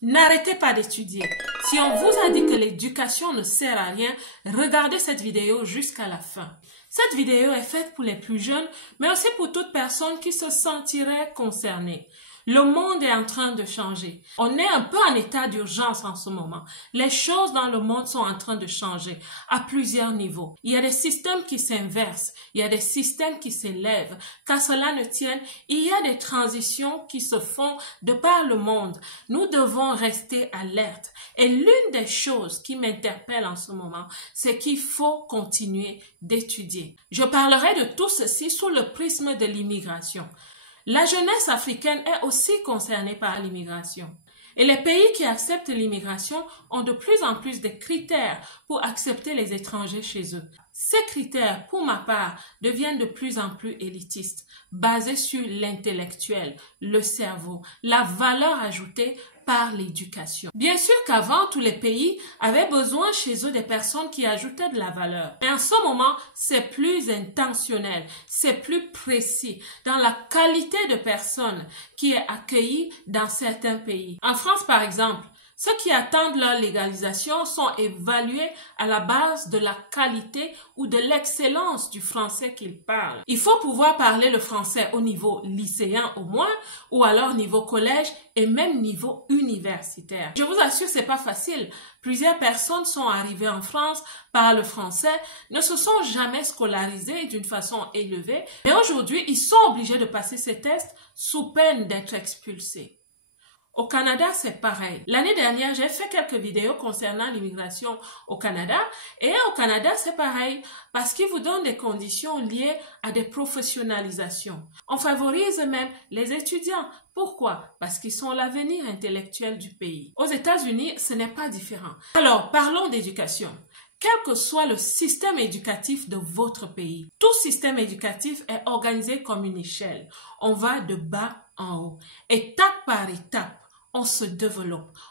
N'arrêtez pas d'étudier. Si on vous a dit que l'éducation ne sert à rien, regardez cette vidéo jusqu'à la fin. Cette vidéo est faite pour les plus jeunes, mais aussi pour toute personne qui se sentirait concernée. Le monde est en train de changer. On est un peu en état d'urgence en ce moment. Les choses dans le monde sont en train de changer à plusieurs niveaux. Il y a des systèmes qui s'inversent, il y a des systèmes qui s'élèvent. Qu'à cela ne tienne, il y a des transitions qui se font de par le monde. Nous devons rester alertes. Et l'une des choses qui m'interpelle en ce moment, c'est qu'il faut continuer d'étudier. Je parlerai de tout ceci sous le prisme de l'immigration. La jeunesse africaine est aussi concernée par l'immigration. Et les pays qui acceptent l'immigration ont de plus en plus de critères pour accepter les étrangers chez eux. Ces critères, pour ma part, deviennent de plus en plus élitistes, basés sur l'intellectuel, le cerveau, la valeur ajoutée par l'éducation. Bien sûr qu'avant, tous les pays avaient besoin chez eux des personnes qui ajoutaient de la valeur. Mais en ce moment, c'est plus intentionnel, c'est plus précis dans la qualité de personnes qui est accueillie dans certains pays. En France, par exemple, ceux qui attendent leur légalisation sont évalués à la base de la qualité ou de l'excellence du français qu'ils parlent. Il faut pouvoir parler le français au niveau lycéen au moins, ou alors niveau collège et même niveau universitaire. Je vous assure, c'est pas facile. Plusieurs personnes sont arrivées en France, parlent français, ne se sont jamais scolarisées d'une façon élevée, mais aujourd'hui, ils sont obligés de passer ces tests sous peine d'être expulsés. Au Canada, c'est pareil. L'année dernière, j'ai fait quelques vidéos concernant l'immigration au Canada. Et au Canada, c'est pareil parce qu'ils vous donnent des conditions liées à des professionnalisations. On favorise même les étudiants. Pourquoi? Parce qu'ils sont l'avenir intellectuel du pays. Aux États-Unis, ce n'est pas différent. Alors, parlons d'éducation. Quel que soit le système éducatif de votre pays, tout système éducatif est organisé comme une échelle. On va de bas en haut, étape par étape.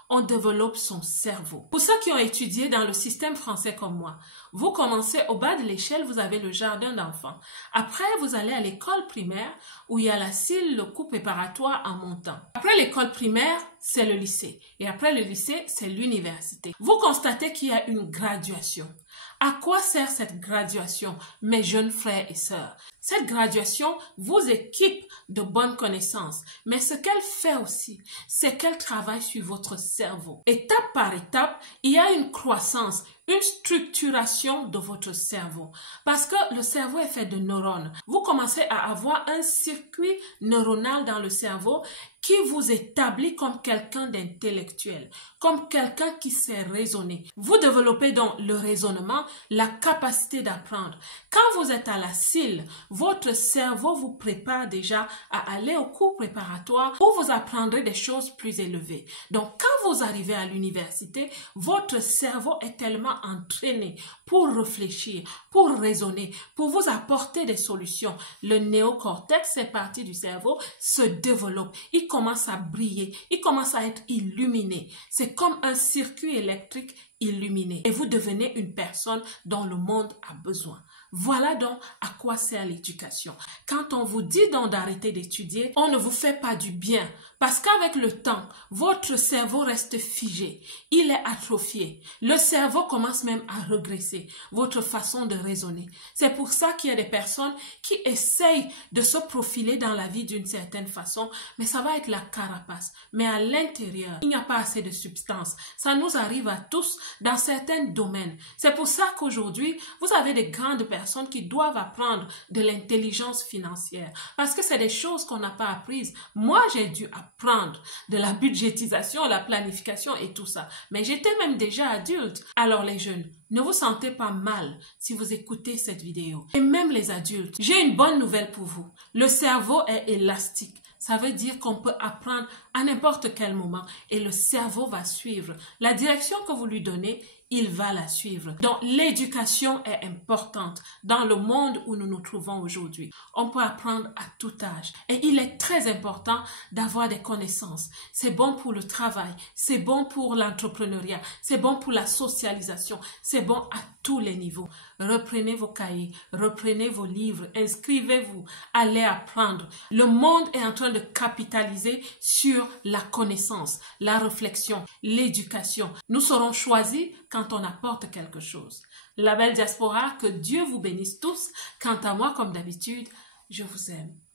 On développe son cerveau. Pour ceux qui ont étudié dans le système français comme moi, vous commencez au bas de l'échelle, vous avez le jardin d'enfants. Après, vous allez à l'école primaire où il y a la CIL, le cours préparatoire en montant. Après l'école primaire, c'est le lycée. Et après le lycée, c'est l'université. Vous constatez qu'il y a une graduation. À quoi sert cette graduation, mes jeunes frères et sœurs? Cette graduation vous équipe de bonnes connaissances, mais ce qu'elle fait aussi, c'est qu'elle travaille sur votre cerveau. Étape par étape, il y a une croissance, une structuration de votre cerveau. Parce que le cerveau est fait de neurones. Vous commencez à avoir un circuit neuronal dans le cerveau qui vous établit comme quelqu'un d'intellectuel, comme quelqu'un qui sait raisonner. Vous développez donc le raisonnement, la capacité d'apprendre. Quand vous êtes à la CIL, votre cerveau vous prépare déjà à aller au cours préparatoire où vous apprendrez des choses plus élevées. Donc, quand vous arrivez à l'université, votre cerveau est tellement entraîné pour réfléchir, pour raisonner, pour vous apporter des solutions. Le néocortex, cette partie du cerveau, se développe. Il commence à briller, il commence à être illuminé. C'est comme un circuit électrique illuminé. Et vous devenez une personne dont le monde a besoin. Voilà donc à quoi sert l'éducation. Quand on vous dit donc d'arrêter d'étudier, on ne vous fait pas du bien. Parce qu'avec le temps, votre cerveau reste figé. Il est atrophié. Le cerveau commence même à régresser. Votre façon de raisonner. C'est pour ça qu'il y a des personnes qui essayent de se profiler dans la vie d'une certaine façon, mais ça va être la carapace. Mais à l'intérieur, il n'y a pas assez de substance. Ça nous arrive à tous dans certains domaines. C'est pour ça qu'aujourd'hui, vous avez des grandes personnes qui doivent apprendre de l'intelligence financière. Parce que c'est des choses qu'on n'a pas apprises. Moi, j'ai dû apprendre de la budgétisation, la planification et tout ça. Mais j'étais même déjà adulte. Alors les jeunes, ne vous sentez pas mal si vous écoutez cette vidéo. Et même les adultes, j'ai une bonne nouvelle pour vous. Le cerveau est élastique. Ça veut dire qu'on peut apprendre à n'importe quel moment et le cerveau va suivre. La direction que vous lui donnez, il va la suivre. Donc, l'éducation est importante dans le monde où nous nous trouvons aujourd'hui. On peut apprendre à tout âge. Et il est très important d'avoir des connaissances. C'est bon pour le travail, c'est bon pour l'entrepreneuriat, c'est bon pour la socialisation, c'est bon à tous les niveaux. Reprenez vos cahiers, reprenez vos livres, inscrivez-vous, allez apprendre. Le monde est en train de capitaliser sur sur la connaissance, la réflexion, l'éducation. Nous serons choisis quand on apporte quelque chose. La belle diaspora, que Dieu vous bénisse tous. Quant à moi, comme d'habitude, je vous aime.